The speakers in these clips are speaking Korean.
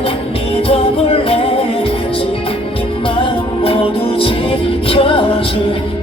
이제는 믿어볼래? 지금 네 마음 모두 지켜줄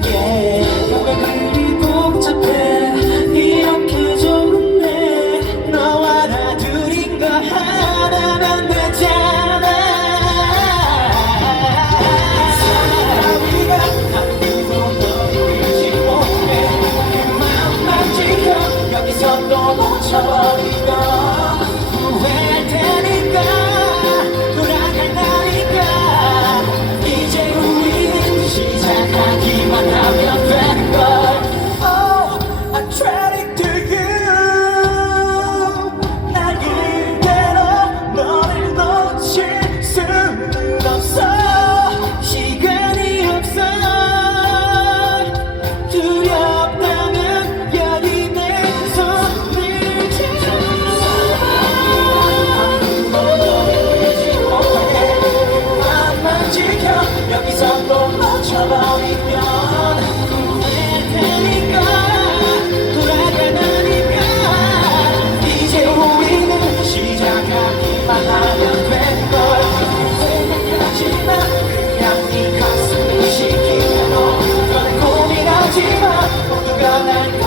that